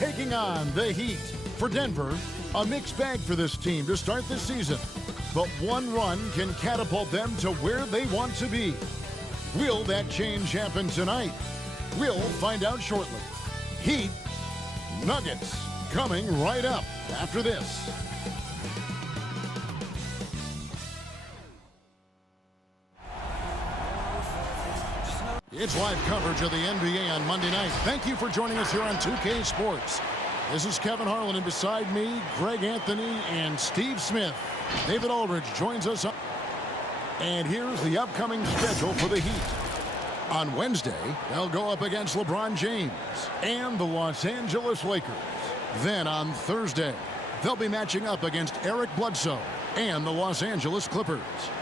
taking on the Heat. For Denver, a mixed bag for this team to start the season. But one run can catapult them to where they want to be. Will that change happen tonight? We'll find out shortly. Heat, Nuggets, coming right up after this. It's live coverage of the NBA on Monday night. Thank you for joining us here on 2K Sports. This is Kevin Harlan, and beside me, Greg Anthony and Steve Smith. David Aldridge joins us. And here's the upcoming schedule for the Heat. On Wednesday, they'll go up against LeBron James and the Los Angeles Lakers. Then on Thursday, they'll be matching up against Eric Bledsoe and the Los Angeles Clippers.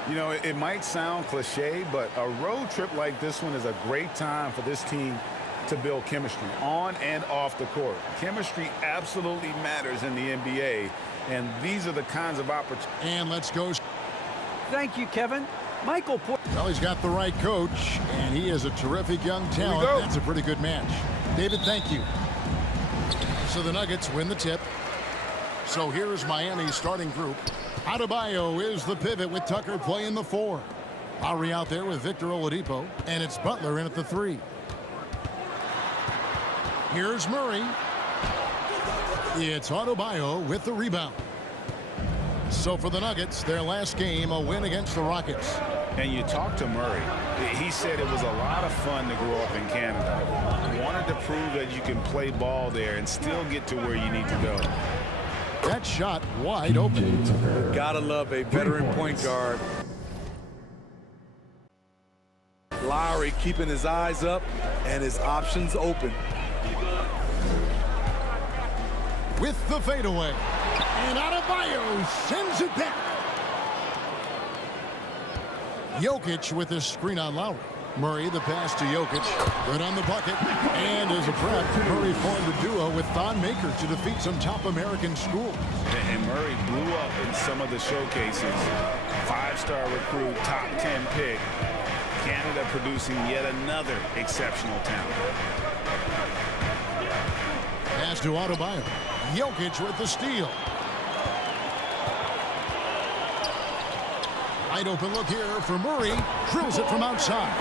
You know, it might sound cliche, but a road trip like this one is a great time for this team to build chemistry on and off the court. Chemistry absolutely matters in the NBA, and these are the kinds of opportunities. And let's go. Thank you, Kevin. Michael Porter. Well, he's got the right coach, and he is a terrific young talent. That's a pretty good match. David, thank you. So the Nuggets win the tip. So here is Miami's starting group. Adebayo is the pivot with Tucker playing the 4. Lowry out there with Victor Oladipo, and it's Butler in at the 3. Here's Murray. It's Adebayo with the rebound. So for the Nuggets, their last game, a win against the Rockets. And you talk to Murray. He said it was a lot of fun to grow up in Canada. He wanted to prove that you can play ball there and still get to where you need to go. That shot wide open. Gotta love a veteran point guard. Lowry keeping his eyes up and his options open. With the fadeaway. And Adebayo sends it back. Jokic with his screen on Lowry. Murray the pass to Jokic. Good on the bucket. And as a prep, Murray formed a duo with Thon Maker to defeat some top American schools. And Murray blew up in some of the showcases. 5-star recruit, top 10 pick. Canada producing yet another exceptional talent. Pass to Adebayo. Jokic with the steal. Wide open look here for Murray. Drills it from outside.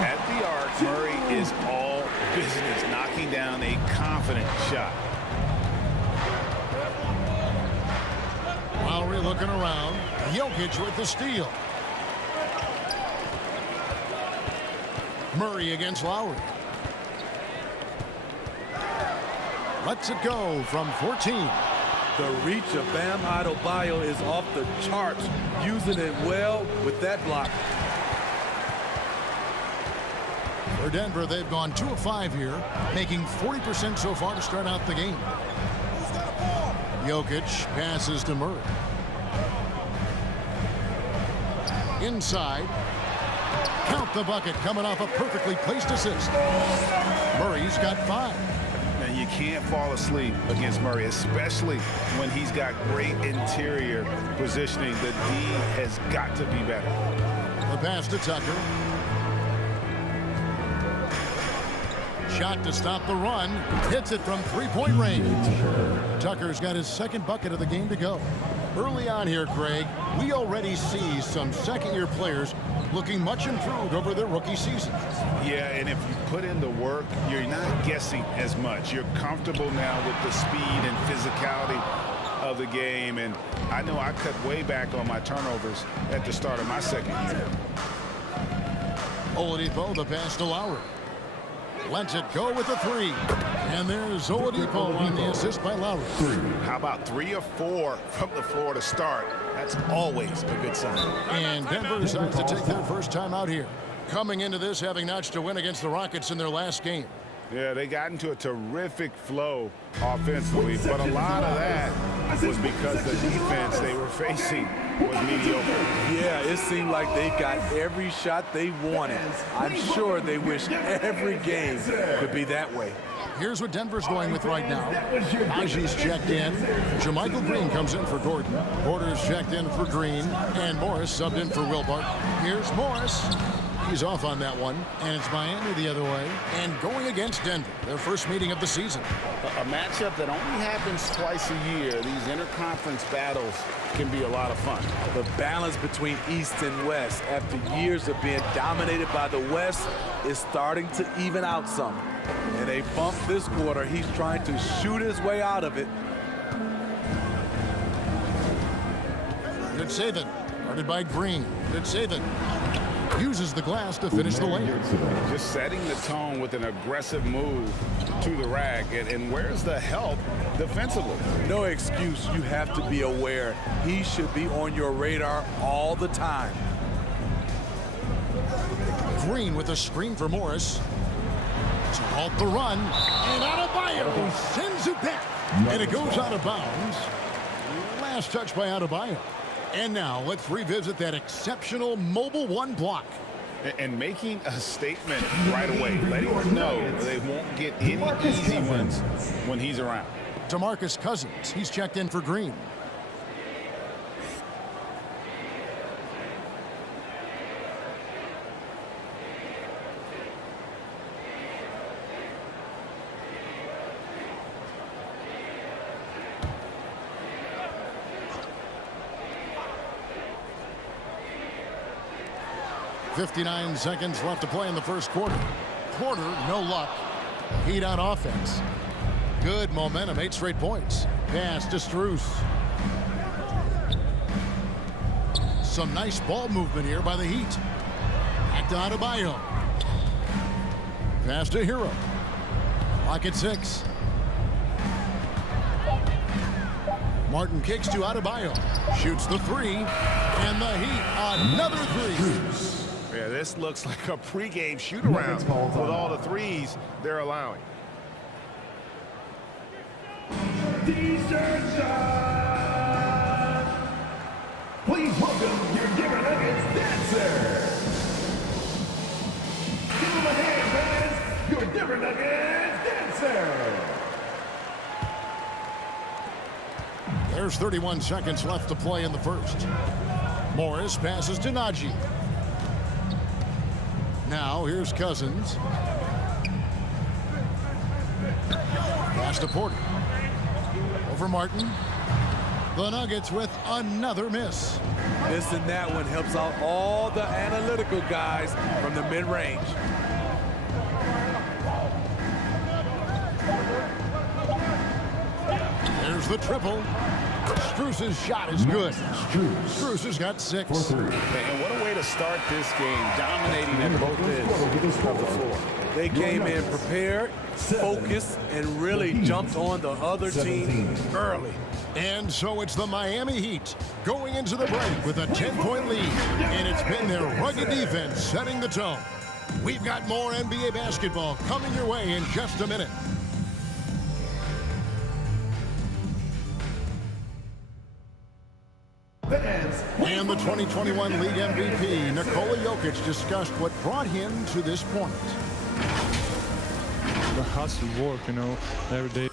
At the arc, Murray is all business, knocking down a confident shot. Lowry looking around. Jokic with the steal. Murray against Lowry. Lets it go from 14. The reach of Bam Adebayo is off the charts, using it well with that block. For Denver, they've gone 2 of 5 here, making 40% so far to start out the game. Jokic passes to Murray. Inside. Count the bucket, coming off a perfectly placed assist. Murray's got 5. And you can't fall asleep against Murray, especially when he's got great interior positioning. The D has got to be better. The pass to Tucker. Shot to stop the run. Hits it from 3-point range. Tucker's got his second bucket of the game to go. Early on here, Craig, we already see some second-year players looking much improved over their rookie season. Yeah, and if you put in the work, you're not guessing as much. You're comfortable now with the speed and physicality of the game, and I know I cut way back on my turnovers at the start of my second year. Oladipo, the pass to Lowry. Lets it go with the 3. And there's Oladipo on the assist by Lowry. How about 3 or 4 from the floor to start? That's always a good sign. And Denver decides to take their first time out here. Coming into this, having notched a win against the Rockets in their last game. Yeah, they got into a terrific flow offensively, but a lot of that was because the defense they were facing was mediocre. Yeah, it seemed like they got every shot they wanted. I'm sure they wish every game could be that way. Here's what Denver's going with right now. Aji's checked in. JaMychal Green comes in for Gordon. Porter's checked in for Green. And Morris subbed in for Wilbart. Here's Morris. He's off on that one, and it's Miami the other way. And going against Denver, their first meeting of the season. A matchup that only happens twice a year. These interconference battles can be a lot of fun. The balance between East and West after years of being dominated by the West is starting to even out some. And they bump this quarter. He's trying to shoot his way out of it. Good saving. Guarded by Green. Good saving. Uses the glass to finish the lane. Just setting the tone with an aggressive move to the rack. And where's the help defensively? No excuse. You have to be aware. He should be on your radar all the time. Green with a screen for Morris. To halt the run. And Adebayo sends it back. And it goes out of bounds. Last touch by Adebayo. And now let's revisit that exceptional Mobile One block. And making a statement right away, letting them know they won't get any easy ones when he's around. DeMarcus Cousins, he's checked in for Green. .59 seconds left to play in the first quarter. Porter, no luck. Heat on offense. Good momentum, 8 straight points. Pass to Strus. Some nice ball movement here by the Heat. Back to Adebayo. Pass to Hero. Clock at 6. Martin kicks to Adebayo. Shoots the 3. And the Heat, another 3. Yeah, this looks like a pregame shoot-around with all the threes they're allowing. Desertion! Please welcome your Denver Nuggets dancer. Give them a hand, fans. Your Denver Nuggets dancer. There's 31 seconds left to play in the first. Morris passes to Najee. Now here's Cousins. Pass to Porter. Over Martin. The Nuggets with another miss. Missing that one helps out all the analytical guys from the mid-range. There's the triple. Strus's shot is good. Strus has got 6. And what a way to start this game, dominating at both ends of the floor. They came in prepared, focused, and really jumped on the other team early. And so it's the Miami Heat going into the break with a 10-point lead. And it's been their rugged defense setting the tone. We've got more NBA basketball coming your way in just a minute. And the 2021 League MVP, Nikola Jokic, discussed what brought him to this point. The hustle work, every day.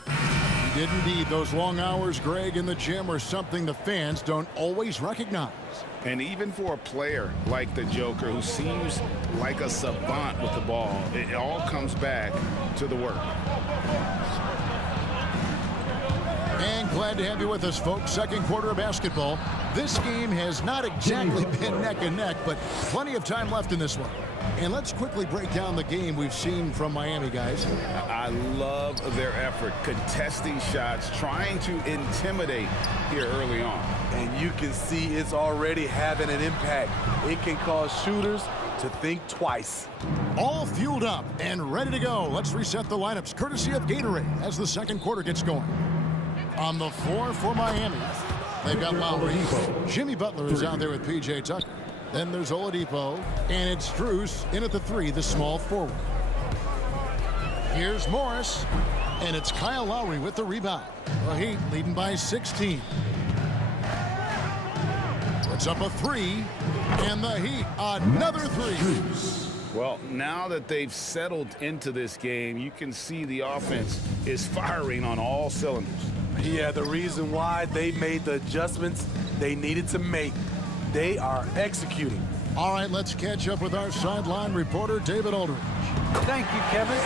He did indeed. Those long hours, Greg, in the gym are something the fans don't always recognize. And even for a player like the Joker, who seems like a savant with the ball, it all comes back to the work. And glad to have you with us, folks. Second quarter of basketball. This game has not exactly been neck and neck, but plenty of time left in this one. And let's quickly break down the game we've seen from Miami, guys. I love their effort, contesting shots, trying to intimidate here early on. And you can see it's already having an impact. It can cause shooters to think twice. All fueled up and ready to go. Let's reset the lineups, courtesy of Gatorade, as the second quarter gets going. On the floor for Miami, they've got Lowry. Jimmy Butler is out there with P.J. Tucker. Then there's Oladipo, and it's Strus in at the 3, the small forward. Here's Morris, and it's Kyle Lowry with the rebound. The Heat leading by 16. Puts up a 3, and the Heat another 3. Well, now that they've settled into this game, you can see the offense is firing on all cylinders. Yeah, the reason why they made the adjustments they needed to make. They are executing. All right, let's catch up with our sideline reporter, David Aldridge. Thank you, Kevin.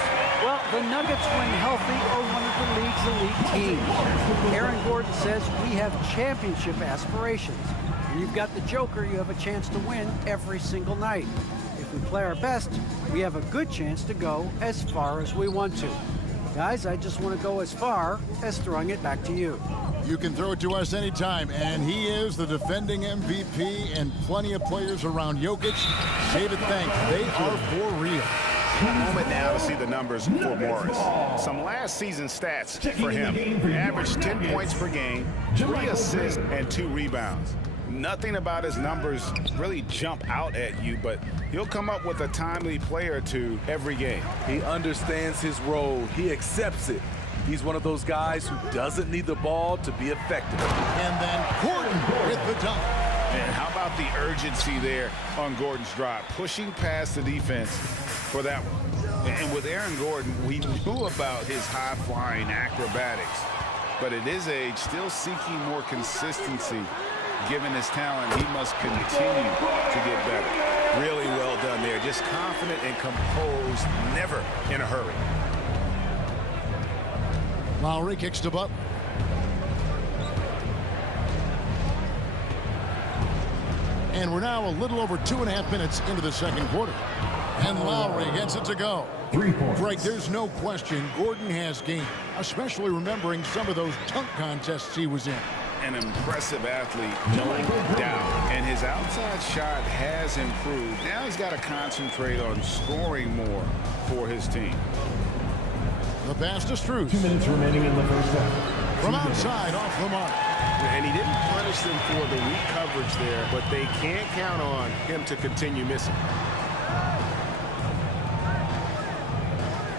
Well, the Nuggets, when healthy, are one of the league's elite teams. Aaron Gordon says we have championship aspirations. When you've got the Joker, you have a chance to win every single night. If we play our best, we have a good chance to go as far as we want to. Guys, I just want to go as far as throwing it back to you. You can throw it to us anytime, and he is the defending MVP, and plenty of players around Jokic. David, thanks. They are for real. Moment now to see the numbers for Morris. Some last season stats for him. He averaged 10 points per game, 3 assists, and 2 rebounds. Nothing about his numbers really jump out at you, but he'll come up with a timely play or two every game. He understands his role. He accepts it. He's one of those guys who doesn't need the ball to be effective. And then Gordon with the dunk. And how about the urgency there on Gordon's drive, pushing past the defense for that one. And with Aaron Gordon, we knew about his high-flying acrobatics, but at his age, still seeking more consistency. Given his talent, he must continue to get better. Really well done there, just confident and composed, never in a hurry. Lowry kicks to Butler. And we're now a little over 2.5 minutes into the second quarter. And Lowry gets it to go. 3 points. Greg, there's no question Gordon has game, especially remembering some of those dunk contests he was in. An impressive athlete, no doubt. And his outside shot has improved. Now he's got to concentrate on scoring more for his team. The pass to Strus. 2 minutes remaining in the first half. From outside, off the mark. And he didn't punish them for the weak coverage there, but they can't count on him to continue missing.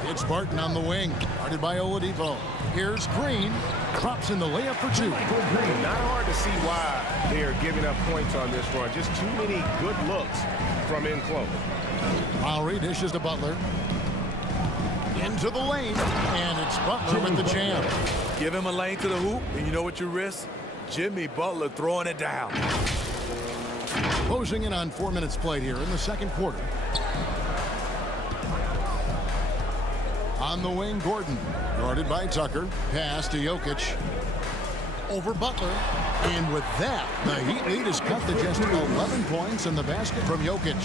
It's Barton on the wing, guarded by Oladipo. Here's Green, drops in the layup for 2. Not hard to see why they are giving up points on this run. Just too many good looks from in close. Lowry dishes to Butler. Into the lane, and it's Butler with the jam. Give him a lane to the hoop, and you know what you risk? Jimmy Butler throwing it down. Closing in on 4 minutes played here in the second quarter. On the wing, Gordon, guarded by Tucker. Pass to Jokic. Over Butler. And with that, the Heat lead is cut to just 11 points in the basket from Jokic.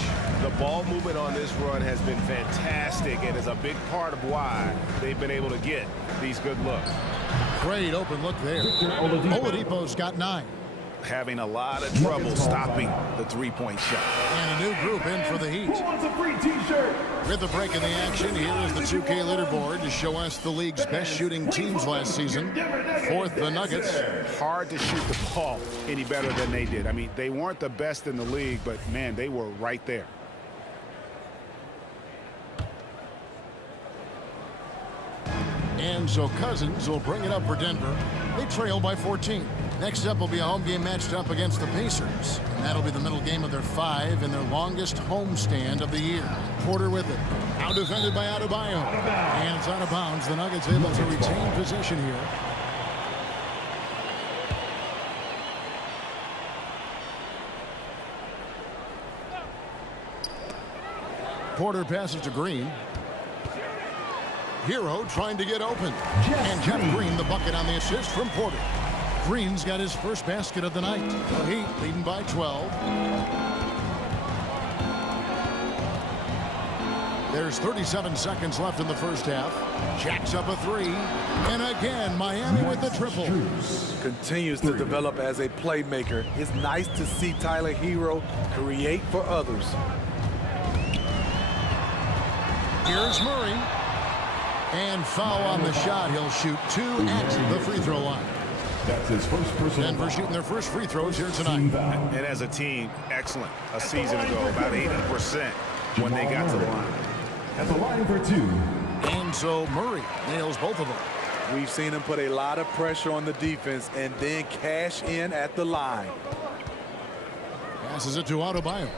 The ball movement on this run has been fantastic and is a big part of why they've been able to get these good looks. Great open look there. Oladipo's got 9. Having a lot of trouble stopping the three-point shot. And a new group in for the Heat. Who wants a free t-shirt? With the break in the action, here is the 2K leaderboard to show us the league's best shooting teams last season. Fourth, the Nuggets. Hard to shoot the ball any better than they did. I mean, they weren't the best in the league, but, man, they were right there. And so Cousins will bring it up for Denver. They trail by 14. Next up will be a home game matched up against the Pacers. And that'll be the middle game of their 5 and their longest homestand of the year. Porter with it. Now defended by Adebayo. And it's out of bounds. The Nuggets able to retain possession here. Porter passes to Green. Hero trying to get open. And Jeff Green the bucket on the assist from Porter. Green's got his first basket of the night. The Heat leading by 12. There's 37 seconds left in the first half. Jacks up a 3. And again, Miami with the triple. Continues to develop as a playmaker. It's nice to see Tyler Hero create for others. Here's Murray. And foul on the shot. He'll shoot 2 at the free throw line. That's his first personal. Denver shooting their first free throws here tonight. And as a team, excellent. A season ago, about 80% when they got to the line. At the line for 2. And so Murray nails both of them. We've seen him put a lot of pressure on the defense and then cash in at the line. Passes it to Adebayo.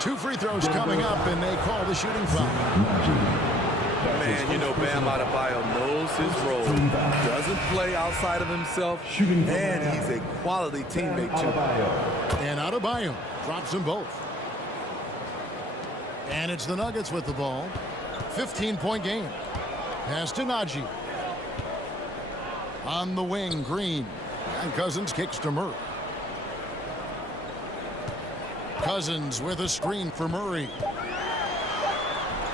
2 free throws coming up, and they call the shooting foul. Man, you know, Bam Adebayo knows his role. Doesn't play outside of himself, and he's a quality teammate, too. And Adebayo drops them both. And it's the Nuggets with the ball. 15-point game. Pass to Najee. On the wing, Green. And Cousins kicks to Murray. Cousins with a screen for Murray.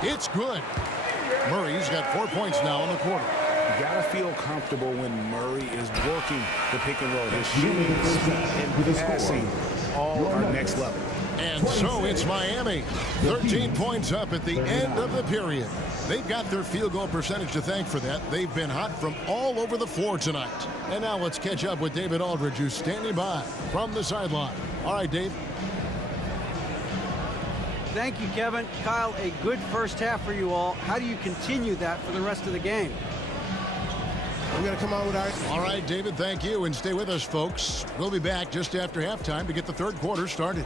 It's good. Murray's got 4 points now in the quarter. You got to feel comfortable when Murray is working the pick and roll. His shooting, speed, and passing all are next level. And so it's Miami. 13 points up at the end of the period. They've got their field goal percentage to thank for that. They've been hot from all over the floor tonight. And now let's catch up with David Aldridge, who's standing by from the sideline. All right, Dave. Thank you, Kevin. Kyle, a good first half for you all. How do you continue that for the rest of the game? We're going to come out with our... All right, David, thank you. And stay with us, folks. We'll be back just after halftime to get the third quarter started.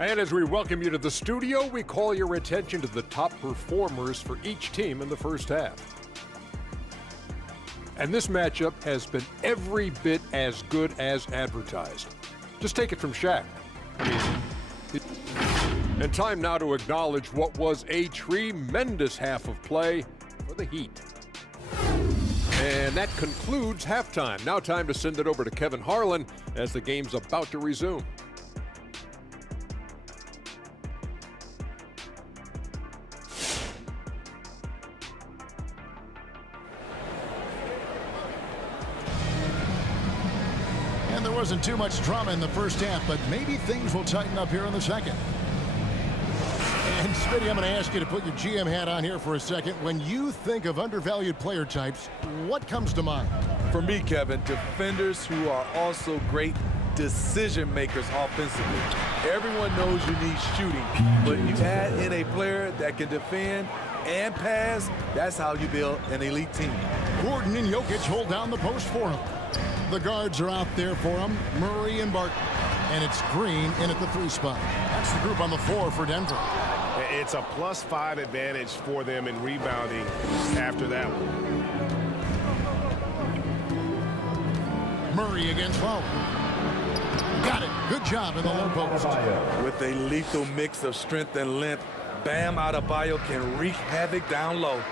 And as we welcome you to the studio, we call your attention to the top performers for each team in the first half. And this matchup has been every bit as good as advertised. Just take it from Shaq. And time now to acknowledge what was a tremendous half of play for the Heat. And that concludes halftime. Now time to send it over to Kevin Harlan as the game's about to resume. And there wasn't too much drama in the first half, but maybe things will tighten up here in the second. And Smitty, I'm going to ask you to put your GM hat on here for a second. When you think of undervalued player types, what comes to mind? For me, Kevin, defenders who are also great decision makers offensively. Everyone knows you need shooting, but you add in a player that can defend and pass, that's how you build an elite team. Gordon and Jokic hold down the post for him. The guards are out there for him, Murray and Barton. And it's Green in at the 3 spot. That's the group on the floor for Denver. It's a +5 advantage for them in rebounding after that one. Murray against Lowry. Got it. Good job in the low post. With a lethal mix of strength and length, Bam Adebayo can wreak havoc down low.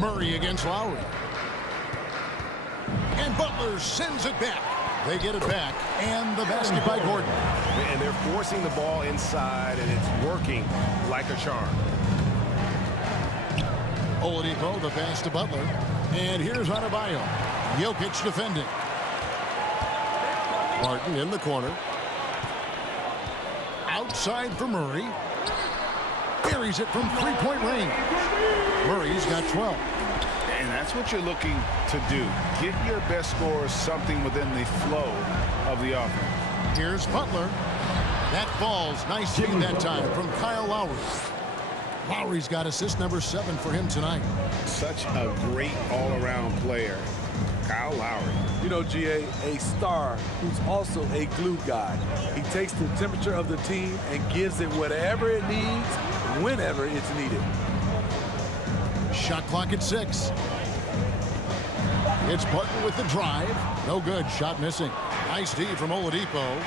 Murray against Lowry. And Butler sends it back. They get it back, and the basket by Gordon. And they're forcing the ball inside, and it's working like a charm. Oladipo, the pass to Butler. And here's Adebayo. Jokic defending. Barton in the corner. Outside for Murray. Buries it from 3-point range. Murray's got 12. And that's what you're looking to do. Get your best scorers something within the flow of the offense. Here's Butler. That falls. Nice feed that time from Kyle Lowry. Lowry's got assist number 7 for him tonight. Such a great all-around player, Kyle Lowry. You know, GA, a star who's also a glue guy. He takes the temperature of the team and gives it whatever it needs, whenever it's needed. Shot clock at 6. It's Barton with the drive. No good. Shot missing. Nice D from Oladipo.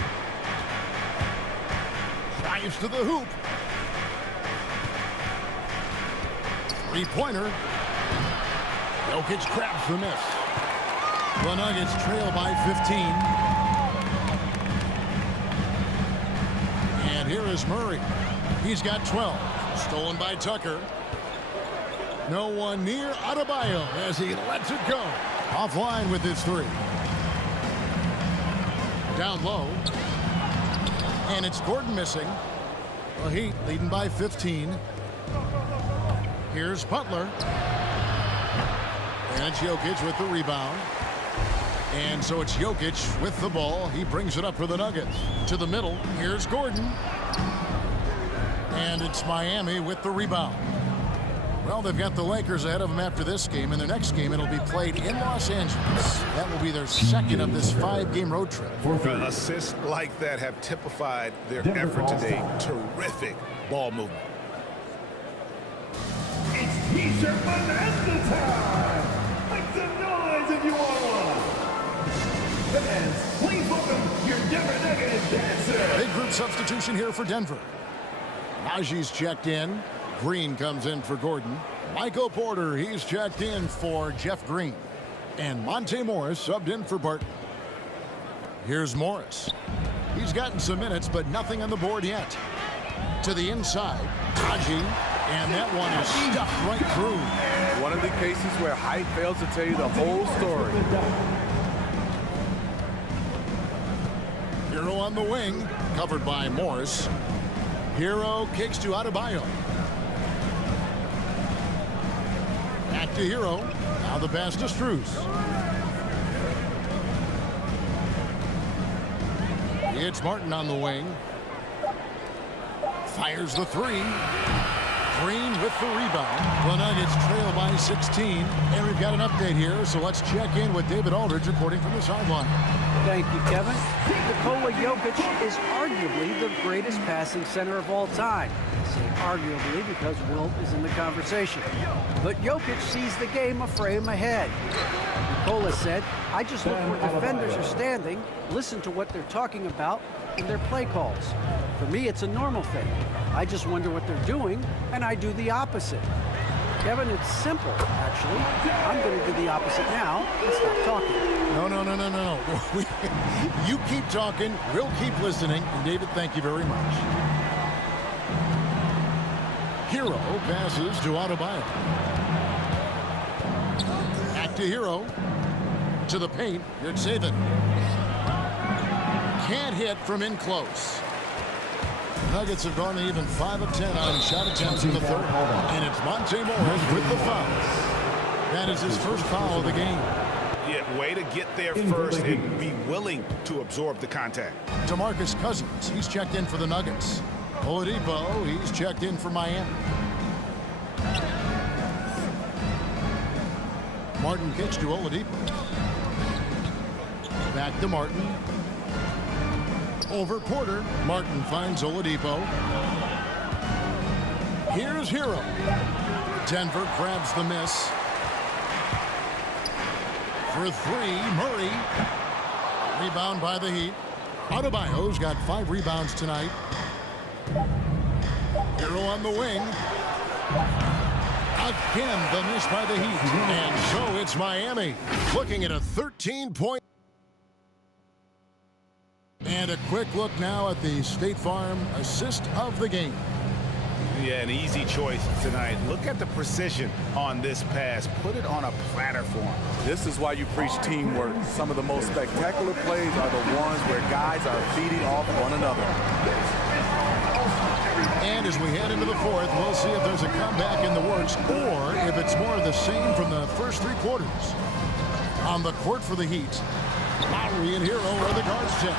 Drives to the hoop. 3-pointer. Jokic grabs the miss. The Nuggets trail by 15. And here is Murray. He's got 12. Stolen by Tucker. No one near Adebayo as he lets it go. Offline with his 3. Down low. And it's Gordon missing. The Heat leading by 15. Here's Butler. And it's Jokic with the rebound. And so it's Jokic with the ball. He brings it up for the Nuggets. To the middle. Here's Gordon. And it's Miami with the rebound. Well, they've got the Lakers ahead of them after this game. In their next game, it'll be played in Los Angeles. That will be their second of this 5-game road trip. Assists like that have typified their effort today. Terrific ball movement. It's T-shirt bonanza time! Make some noise if you want one! Fans, please welcome your Denver Nuggets dancer! Big group substitution here for Denver. Najee's checked in. Green comes in for Gordon. Michael Porter, he's checked in for Jeff Green. And Monte Morris subbed in for Barton. Here's Morris. He's gotten some minutes, but nothing on the board yet. To the inside, Najee, and that one is stuffed right through. One of the cases where height fails to tell you the whole story. Hero on the wing, covered by Morris. Hero kicks to Adebayo. Back to Hero. Now the pass to Strus. It's Martin on the wing. Fires the three. Green with the rebound. The Nuggets trail by 16. And we've got an update here, so let's check in with David Aldridge reporting from the sideline. Thank you, Kevin. Nikola Jokic is arguably the greatest passing center of all time. I say arguably because Wilt is in the conversation. But Jokic sees the game a frame ahead. Nikola said, I just look where defenders are standing, listen to what they're talking about, and their play calls. For me, it's a normal thing. I just wonder what they're doing, and I do the opposite. Kevin, it's simple, actually. I'm going to do the opposite now and stop talking. No. You keep talking, we'll keep listening. And David, thank you very much. Hero passes to Adebayo. Back to Hero. To the paint, Yurtseven. Can't hit from in close. Nuggets have gone even 5 of 10 on shot attempts in the third. And it's Monte Morris with the foul. That is his first foul of the game. Yeah, way to get there first and be willing to absorb the contact. DeMarcus Cousins, he's checked in for the Nuggets. Oladipo, he's checked in for Miami. Martin kicks to Oladipo. Back to Martin. Over Porter. Martin finds Oladipo. Here's Hero. Denver grabs the miss. For three, Murray. Rebound by the Heat. Adebayo's got 5 rebounds tonight. Hero on the wing. Again, the miss by the Heat. And so it's Miami looking at a 13-point. And a quick look now at the State Farm assist of the game. Yeah, an easy choice tonight. Look at the precision on this pass. Put it on a platter for him. This is why you preach teamwork. Some of the most spectacular plays are the ones where guys are feeding off one another. And as we head into the fourth, we'll see if there's a comeback in the works or if it's more of the same from the first 3 quarters. On the court for the Heat, Lowry and Hero are the guards check.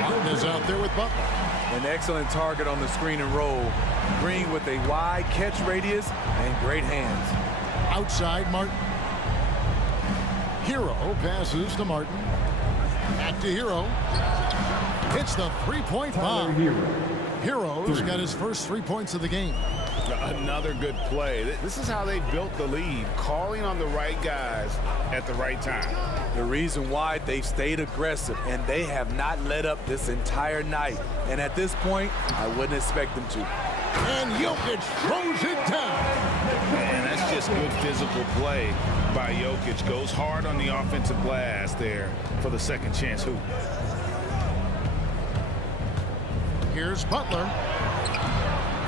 Martin is out there with Butler. An excellent target on the screen and roll. Green with a wide catch radius and great hands. Outside Martin. Hero passes to Martin. Back to Hero. Hits the 3-point bomb. Hero's got his first 3 points of the game. Another good play. This is how they built the lead, calling on the right guys at the right time. The reason why they've stayed aggressive, and they have not let up this entire night. And at this point, I wouldn't expect them to. And Jokic throws it down. Man, that's just good physical play by Jokic. Goes hard on the offensive glass there for the second chance hoop. Here's Butler.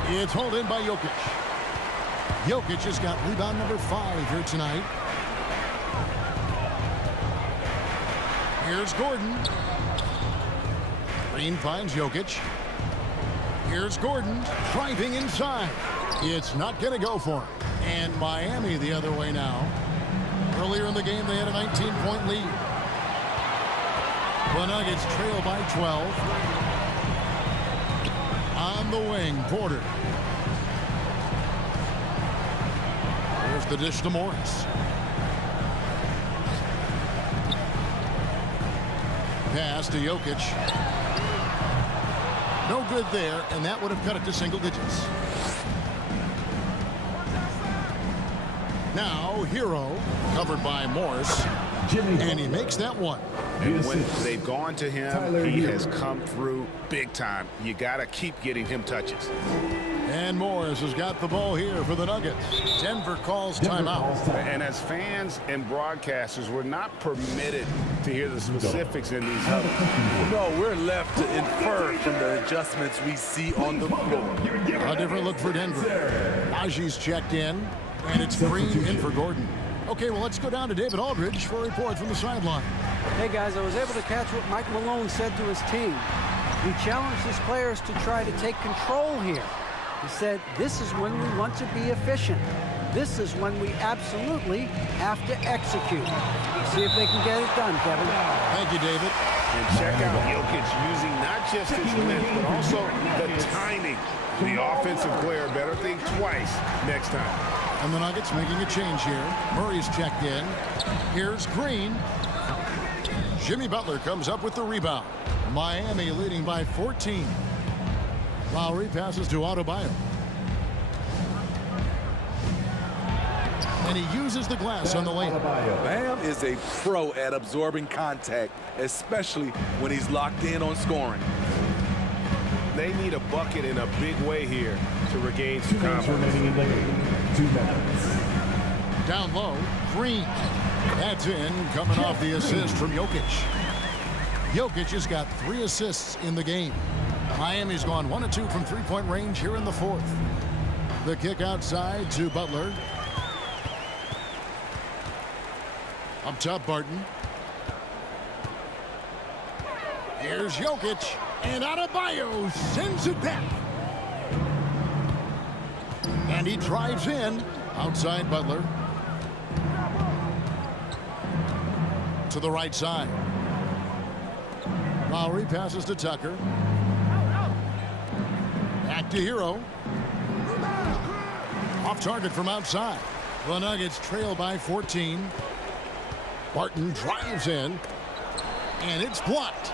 It's hauled in by Jokic. Jokic has got rebound number 5 here tonight. Here's Gordon. Green finds Jokic. Here's Gordon driving inside. It's not going to go for him. And Miami the other way now. Earlier in the game, they had a 19-point lead. The Nuggets trail by 12. On the wing, Porter. There's the dish to Morris. Pass to Jokic. No good there, and that would have cut it to single digits. Now, Hero, covered by Morris, and he makes that one. And when they've gone to him, he has come through big time. You got to keep getting him touches. And Morris has got the ball here for the Nuggets. Denver calls timeout. And as fans and broadcasters, we're not permitted to hear the specifics in these huddles. No, we're left to infer from the adjustments we see on the floor. A different look for Denver. Aji's checked in, and it's Green in for Gordon. Okay, well, let's go down to David Aldridge for a report from the sideline. Hey, guys, I was able to catch what Mike Malone said to his team. He challenged his players to try to take control here. He said, this is when we want to be efficient. This is when we absolutely have to execute. See if they can get it done, Kevin. Thank you, David. And check out Jokic using not just his length, but also the timing. The offensive player better think twice next time. And the Nuggets making a change here. Murray's checked in. Here's Green. Jimmy Butler comes up with the rebound. Miami leading by 14. Lowry passes to Adebayo. And he uses the glass on the lane. Bam is a pro at absorbing contact, especially when he's locked in on scoring. They need a bucket in a big way here to regain some confidence. Down low, Green. That's in, coming off the assist from Jokic. Jokic has got 3 assists in the game. Miami's gone 1 of 2 from three-point range here in the fourth. The kick outside to Butler. Up top, Barton. Here's Jokic, and Adebayo sends it back. And he drives in, outside Butler. To the right side. Lowry passes to Tucker. Back to Hero. Off target from outside. The Nuggets trail by 14. Barton drives in, and it's blocked.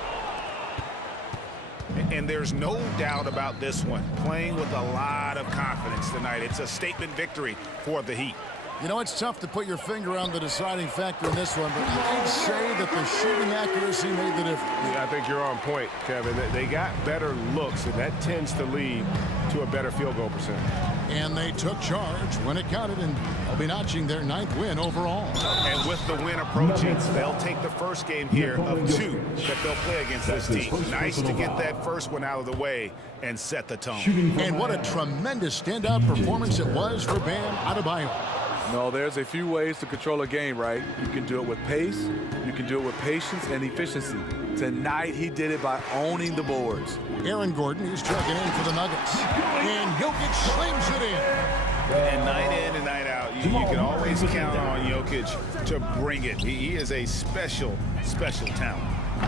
And there's no doubt about this one. Playing with a lot of confidence tonight. It's a statement victory for the Heat. You know, it's tough to put your finger on the deciding factor in this one, but I'd say that the shooting accuracy made the difference. Yeah, I think you're on point, Kevin. They got better looks, and that tends to lead to a better field goal percentage. And they took charge when it counted, and they'll be notching their 9th win overall. And with the win approaching, they'll take the first game here of 2 that they'll play against this team. Nice to get that first one out of the way and set the tone. And what a tremendous standout performance it was for Bam Adebayo. No, there's a few ways to control a game, right? You can do it with pace, you can do it with patience and efficiency. Tonight, he did it by owning the boards. Aaron Gordon is checking in for the Nuggets. And Jokic slings it in. And night in and night out, you can always count on Jokic to bring it. He is a special, special talent.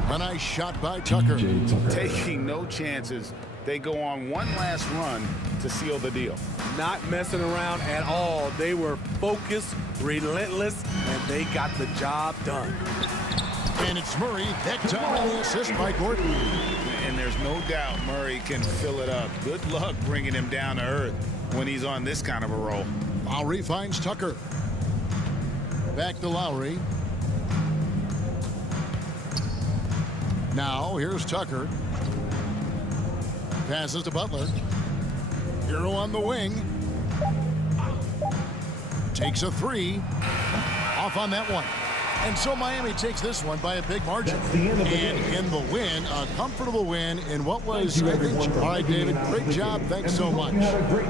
A nice shot by Tucker. Taking no chances. They go on one last run to seal the deal. Not messing around at all. They were focused, relentless, and they got the job done. And it's Murray, that time on the assist by Gordon. And there's no doubt Murray can fill it up. Good luck bringing him down to earth when he's on this kind of a roll. Lowry finds Tucker. Back to Lowry. Now, here's Tucker. Passes to Butler. Hero on the wing. Takes a 3. Off on that one. And so Miami takes this one by a big margin. And in the win, a comfortable win in what was, I think, all right, David, great job. Thanks so much.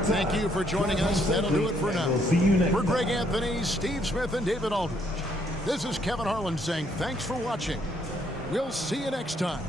Thank you for joining us. That'll do it for now. For Greg Anthony, Steve Smith, and David Aldridge, this is Kevin Harlan saying thanks for watching. We'll see you next time.